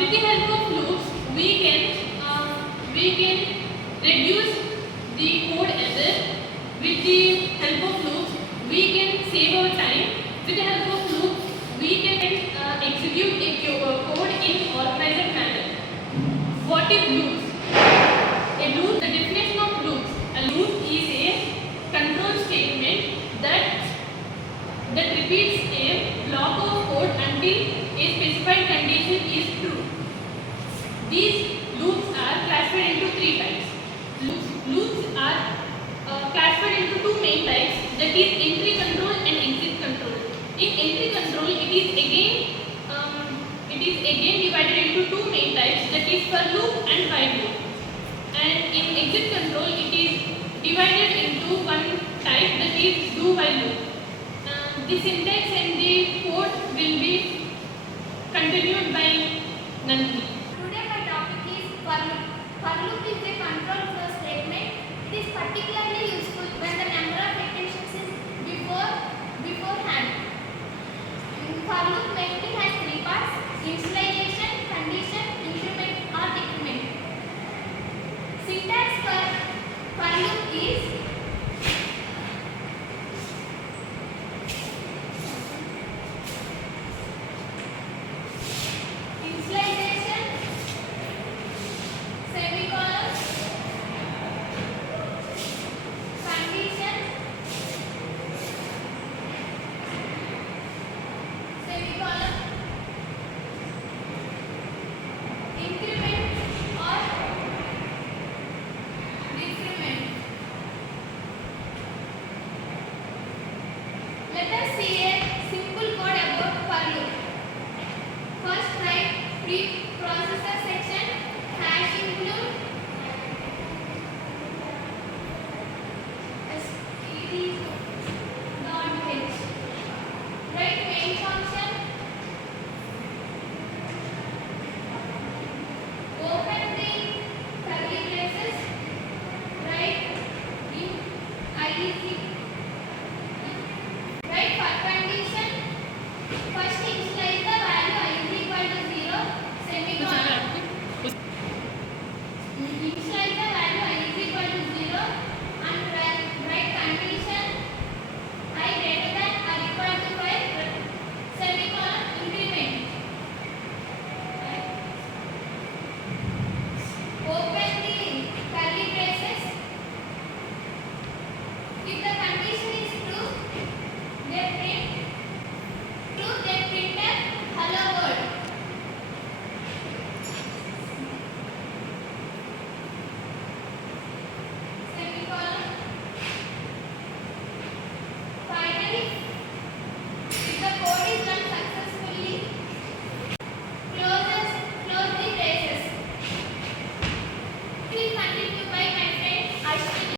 With the help of loops, we can reduce the code error. With the help of loops, we can save our time. With the help of loops, we can execute a code in organized manner. What is loops? A loop, the definition of loops. A loop is a control statement that repeats a block of code until a specified condition is true. These loops are classified into three types. Loops are classified into two main types, that is entry control and exit control. In entry control, it is again divided into two main types, that is for loop and while loop. And in exit control, it is divided into one type, that is do while loop. The syntax and the code will be continued by Nandini. Today my topic is for loop. For loop is a control flow statement. It is particularly useful when the number of iterations is beforehand. For loop mainly has three parts: initialization, condition, increment or decrement. Syntax for loop is